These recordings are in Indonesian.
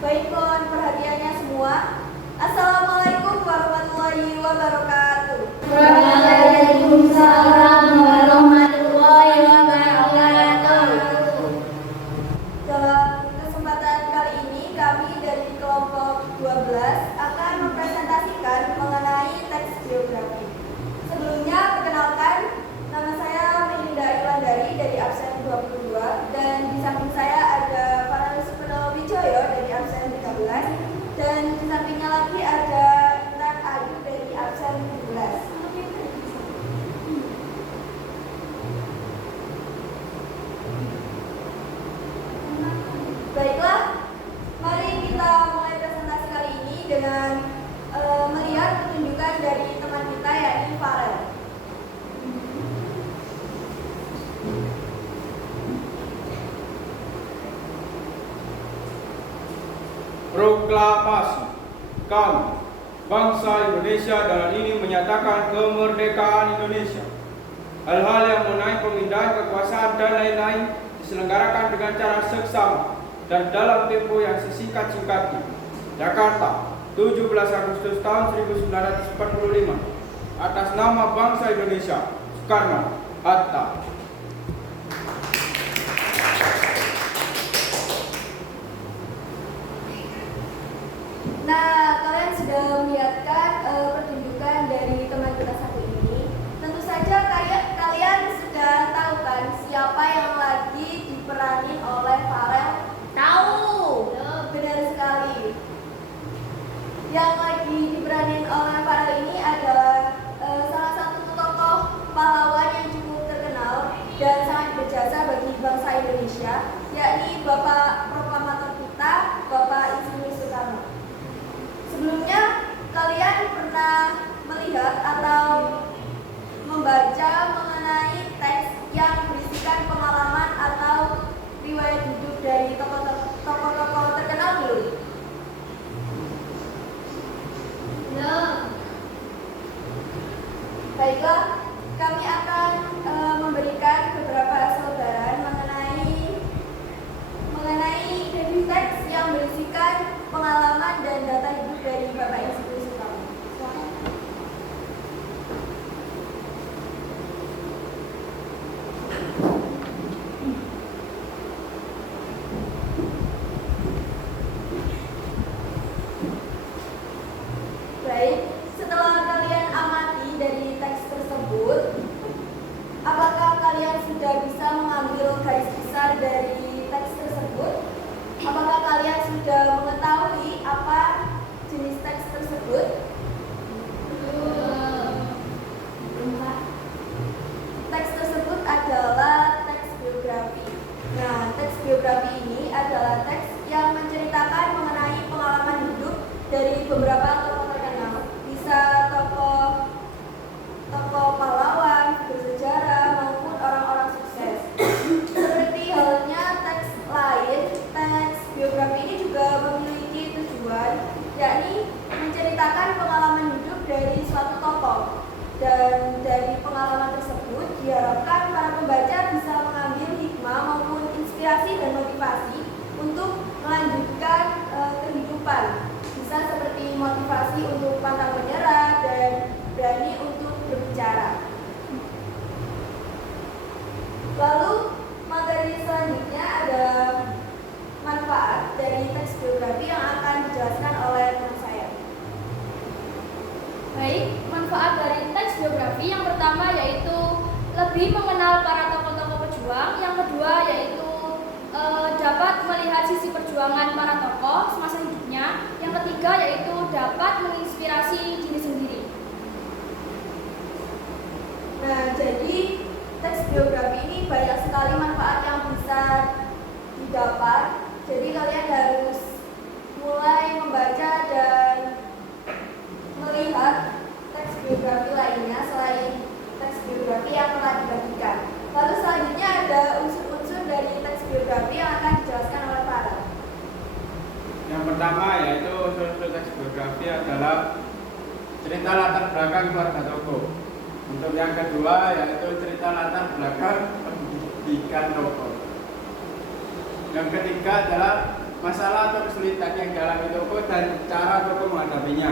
Baik, mohon perhatiannya semua. Assalamualaikum warahmatullahi wabarakatuh. Waalaikumsalam warahmatullahi wabarakatuh. Dalam kesempatan kali ini, kami dari kelompok 12 akan mempresentasikan mengenai teks geografi. Sebelumnya, perkenalkan, nama saya Melinda Ilandari dari absen 22, dan di samping saya ada Farel Supeno Wijoyo dari absen 13, dan di sampingnya lagi ada Intan Ayu dari absen 17. Baiklah, mari kita mulai presentasi kali ini dengan melihat pertunjukan dari teman kita yakni Farel. Proklamasi. Kami, bangsa Indonesia, dalam ini menyatakan kemerdekaan Indonesia. Hal-hal yang mengenai pemindahan kekuasaan dan lain-lain diselenggarakan dengan cara seksama dan dalam tempo yang sesingkat-singkatnya. Jakarta, 17 Agustus tahun 1945. Atas nama bangsa Indonesia, Soekarno, Hatta. Nah, kalian sudah melihatkan pertunjukan dari teman kita satu ini. Tentu saja kalian sudah tahu kan siapa yang lagi diperanin oleh Farel? Tahu. Benar sekali. Yang lagi diperanin oleh Farel ini adalah salah satu tokoh pahlawan yang cukup terkenal dan sangat berjasa bagi bangsa Indonesia, yakni Bapak Proklamator kita, Bapak Insinyur Soekarno. Sebelumnya, kalian pernah melihat atau membaca mengenai teks yang berisikan pengalaman atau riwayat hidup dari tokoh-tokoh terkenal belum? Baiklah, kami akan memberikan beberapa selebaran mengenai teks yang berisikan pengalaman dan data hidup dari Bapak Insinyur Soekarno. Baik, setelah kalian amati dari teks tersebut, apakah kalian sudah bisa mengambil garis besar dari teks tersebut? Apakah kalian sudah mengetahui apa jenis teks tersebut? Teks tersebut adalah teks biografi. Nah, teks biografi ini adalah teks yang menceritakan mengenai pengalaman hidup dari beberapa tokoh terkenal. Bisa tokoh pahlawan, bersejarah, maupun orang-orang sukses. Seperti halnya teks lain, teks biografi ini juga memiliki tujuan, yakni menceritakan pengalaman hidup dari suatu tokoh. Dan dari pengalaman tersebut diharapkan para pembaca bisa mengambil hikmah maupun inspirasi dan motivasi untuk melanjutkan kehidupan. Bisa seperti motivasi untuk pantang menyerah dan berani untuk berbicara. Lalu materi selanjutnya ada manfaat dari teks biografi yang akan dijelaskan oleh teman saya. Baik, manfaat dari teks biografi yang pertama yaitu lebih mengenal para tokoh-tokoh pejuang. Yang kedua yaitu dapat melihat sisi perjuangan para tokoh semasa hidupnya. Yang ketiga yaitu dapat menginspirasi diri sendiri. Nah, jadi teks biografi ini banyak sekali manfaat yang bisa didapat. Jadi kalian harus mulai membaca dan melihat teks biografi lainnya selain teks biografi yang telah dibagikan. Lalu selanjutnya ada unsur-unsur dari teks biografi yang akan dijelaskan oleh Farel. Yang pertama yaitu unsur teks biografi adalah cerita latar belakang keluarga tokoh. Untuk yang kedua yaitu cerita latar belakang pendidikan tokoh. Yang ketiga adalah masalah atau kesulitan yang dialami tokoh dan cara tokoh menghadapinya.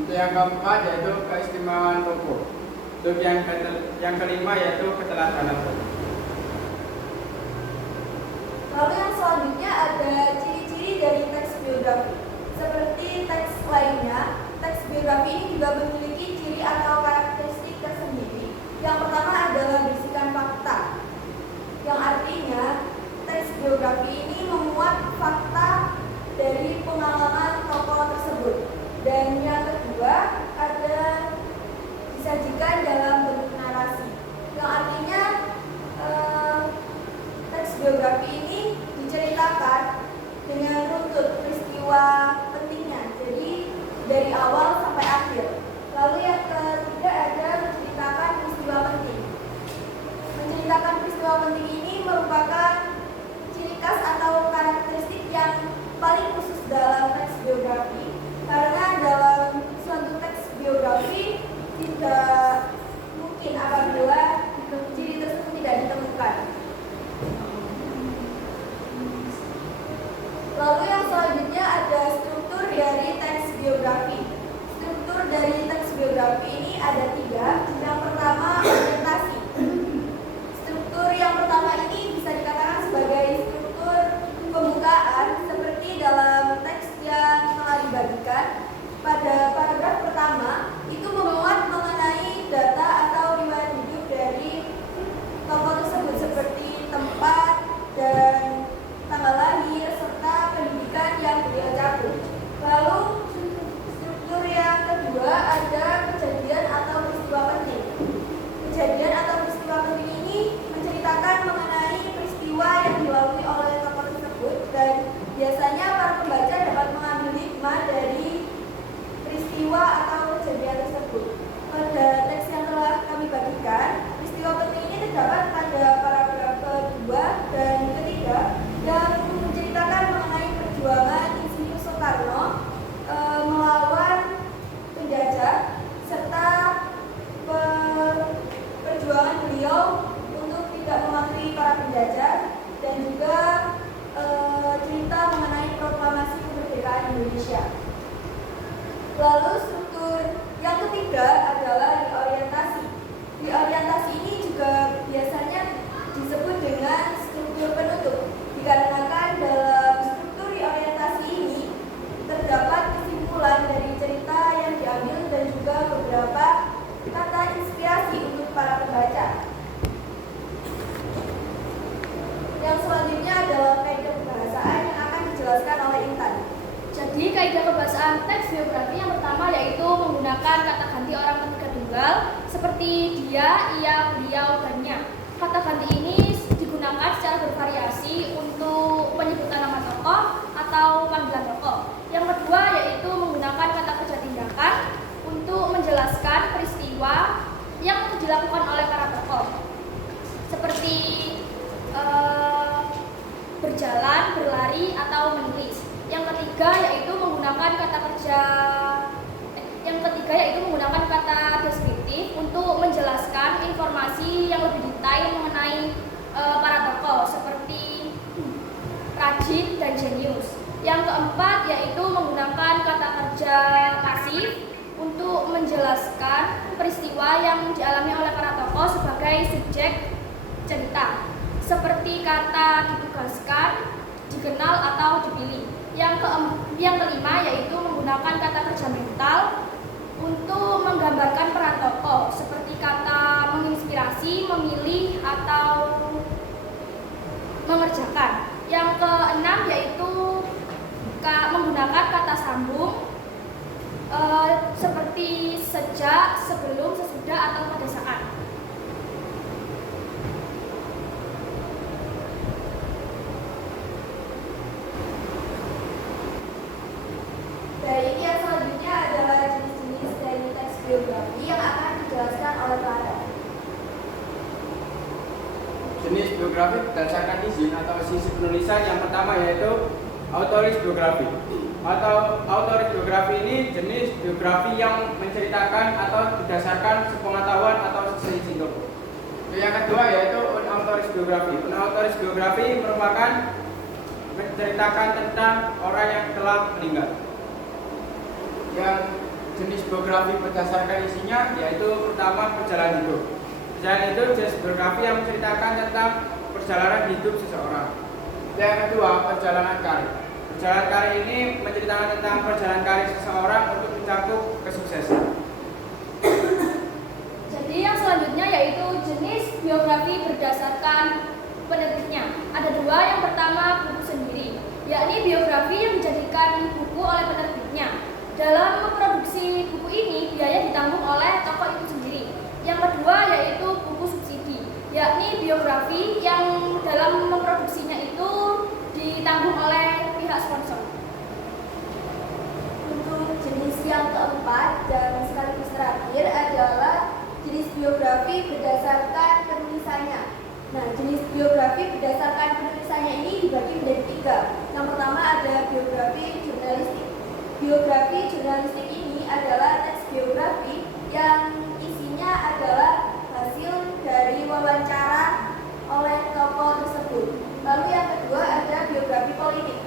Untuk yang keempat yaitu keistimewaan tokoh. Untuk yang kelima yaitu keteladanan tokoh. Lalu yang selanjutnya ada ciri-ciri dari teks biografi. Seperti teks lainnya, teks biografi ini juga memiliki ciri atau karakteristik tersendiri. Yang pertama adalah berisikan fakta, yang artinya teks biografi ini memuat fakta dari pengalaman tokoh tersebut. Dan yang kedua ada disajikan dalam bentuk narasi, yang artinya teks biografi ini diceritakan dengan runtut peristiwa pentingnya, jadi dari awal sampai akhir. Lalu yang ketiga ada menceritakan peristiwa penting. Menceritakan peristiwa penting ini merupakan ciri khas atau karakteristik yang paling khusus dalam teks biografi, karena dalam suatu teks biografi tidak mungkin apabila ciri tersebut tidak ditemukan. Lalu yang selanjutnya ada struktur dari teks biografi. Struktur dari teks biografi ini ada 3. Yang pertama orientasi. Struktur yang pertama ini bisa dikatakan sebagai struktur pembukaan, seperti dalam teks yang telah dibagikan. Pada paragraf pertama itu memuat mengenai data atau riwayat hidup dari tokoh tersebut, seperti tempat dan tanggal lahir serta pendidikan yang beliau cakup. Lalu struktur yang kedua ada kejadian atau peristiwa penting. Kejadian atau peristiwa penting ini menceritakan mengenai peristiwa yang dilalui oleh tokoh tersebut, dan biasanya para pembaca dapat mengambil hikmah dari peristiwa atau kejadian tersebut. Pada teks yang telah kami bagikan, peristiwa penting ini terdapat pada paragraf kedua dan ketiga yang menceritakan mengenai perjuangan Insinyur Soekarno melawan penjajah, serta perjuangan beliau untuk tidak mematuhi para penjajah, dan juga cerita mengenai proklamasi kemerdekaan Indonesia. Lalu struktur yang ketiga adalah reorientasi. Reorientasi ini juga biasanya disebut dengan struktur penutup, dikarenakan dalam struktur reorientasi ini terdapat kesimpulan dari cerita yang diambil dan juga beberapa kata inspirasi untuk para pembaca. Yang selanjutnya adalah kaidah kebahasaan yang akan dijelaskan oleh Intan. Jadi kaidah kebahasaan teks biografi yang pertama yaitu menggunakan kata ganti orang ketiga tunggal seperti dia, ia, beliau, dannya. Kata ganti ini digunakan secara bervariasi untuk penyebutan nama tokoh atau panggilan tokoh. Yang kedua yaitu menggunakan kata kerja tindakan untuk menjelaskan peristiwa yang dilakukan oleh para tokoh, seperti berjalan, berlari, atau menulis. Yang ketiga yaitu menggunakan kata deskriptif untuk menjelaskan informasi yang lebih detail mengenai para tokoh, seperti rajin dan jenius. Yang keempat yaitu menggunakan kata kerja pasif untuk menjelaskan peristiwa yang dialami oleh para tokoh sebagai subjek cerita, seperti kata ditugaskan, dikenal, atau dipilih. Yang kelima yaitu menggunakan kata kerja mental untuk menggambarkan peran tokoh, seperti kata menginspirasi, memilih, atau mengerjakan. Yang keenam yaitu menggunakan kata sambung seperti sejak, sebelum, sesudah, atau pada saat. Baik, yang selanjutnya adalah jenis-jenis dari teks biografi yang akan dijelaskan oleh Clara. Jenis biografi berdasarkan izin atau sisi penulisan yang pertama yaitu autoris biografi. Atau autoris biografi ini jenis biografi yang menceritakan atau berdasarkan sepengetahuan atau seisi tokoh. Yang kedua yaitu unautoris biografi. Unautoris biografi merupakan menceritakan tentang orang yang telah meninggal. Yang jenis biografi berdasarkan isinya yaitu pertama perjalanan hidup. Perjalanan hidup jenis biografi yang menceritakan tentang perjalanan hidup seseorang. Yang kedua perjalanan karir. Perjalanan karir ini menceritakan tentang perjalanan karir seseorang untuk mencakup kesuksesan. Jadi yang selanjutnya yaitu jenis biografi berdasarkan penerbitnya. Ada dua, yang pertama buku sendiri, yakni biografi yang dijadikan buku oleh penerbitnya. Dalam memproduksi buku ini, biaya ditanggung oleh tokoh itu sendiri. Yang kedua yaitu buku subsidi, yakni biografi yang dalam memproduksinya itu ditanggung oleh pihak sponsor. Untuk jenis yang keempat dan sekaligus terakhir adalah jenis biografi berdasarkan penulisannya. Nah, jenis biografi berdasarkan penulisannya ini dibagi menjadi tiga. Yang pertama ada biografi jurnalistik. Biografi jurnalistik ini adalah teks biografi yang isinya adalah hasil dari wawancara oleh tokoh tersebut. Lalu yang kedua ada biografi politik.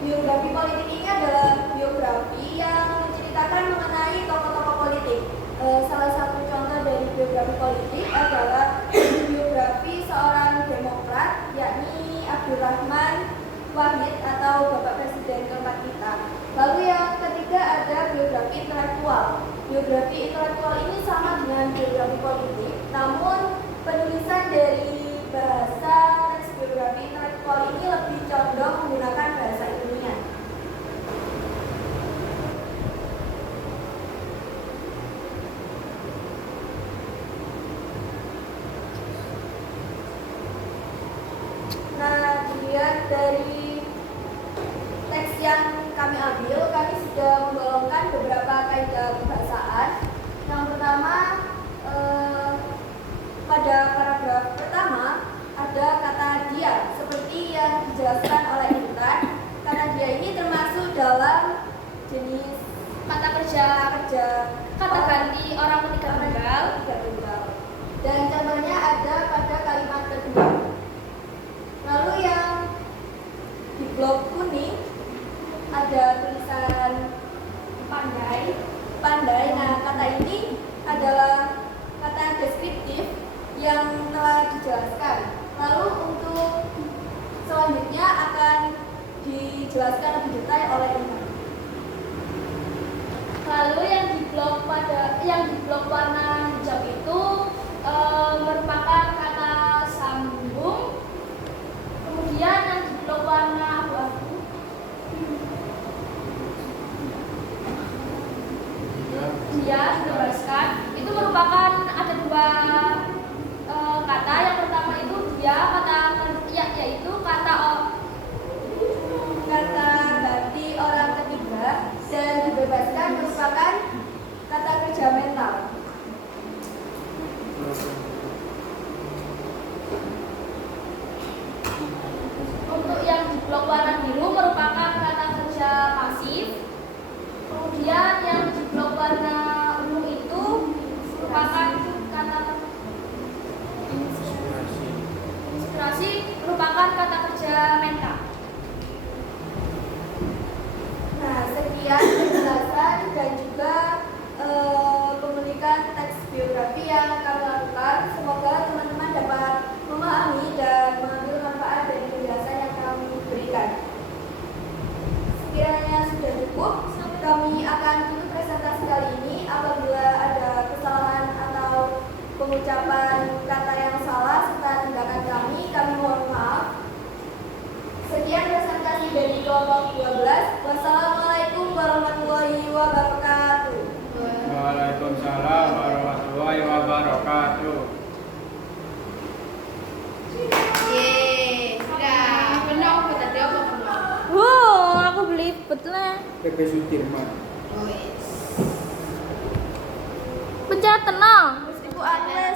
Biografi politik ini adalah biografi yang menceritakan mengenai tokoh-tokoh politik. Salah satu contoh dari biografi politik adalah biografi seorang demokrat, yakni Abdurrahman Wahid atau Bapak Presiden keempat kita. Lalu yang ketiga ada biografi intelektual. Biografi intelektual ini sama dengan biografi politik, namun penulisan dari bahasa teks biografi intelektual ini lebih condong menggunakan bahasa ilmiah. Nah, dilihat dari teks yang kami ambil, kami sudah menggolongkan beberapa kaidah kebahasaan. Yang pertama, pada paragraf pertama ada kata dia, seperti yang dijelaskan oleh Intan. Kata dia ini termasuk dalam jenis Kata kerja, kata ganti orang ketiga tunggal. Dan contohnya ada pada kalimat kedua. Lalu yang di blok kuning ada tulisan pandai. Nah, kata ini adalah kata deskriptif yang telah dijelaskan. Lalu untuk selanjutnya akan dijelaskan lebih detail oleh Intan. Lalu yang di blok warna hijau itu merupakan kata sambung. Kemudian yang di blok warna abu-abu dia dibebaskan. Itu merupakan ada dua kata. Yang pertama itu dia, yaitu kata ganti orang ketiga, dan dibebaskan merupakan kata kerja mental. Untuk yang di blok warna biru merupakan kata kerja pasif. Kemudian yang di blok warna ungu itu merupakan kata inspirasi, merupakan kata kerja mental. Nah, sekian penjelasan dan juga pemilikan teks biografi yang kami lakukan. Semoga teman-teman dapat memahami dan mengambil manfaat dari penjelasan yang kami berikan. Sekiranya sudah cukup, kami akan tutup presentasi kali ini. Apabila ada kesalahan atau pengucapan kata yang salah serta tindakan kami mohon maaf. Sekian presentasi dari kelompok 12. Wassalamualaikum warahmatullahi wabarakatuh. Waalaikumsalam warahmatullahi wabarakatuh. Sudah penuh tadi apa penuh? Aku beli betulnya. PP Sudirman. Pencet tenang. Ibu Agnes.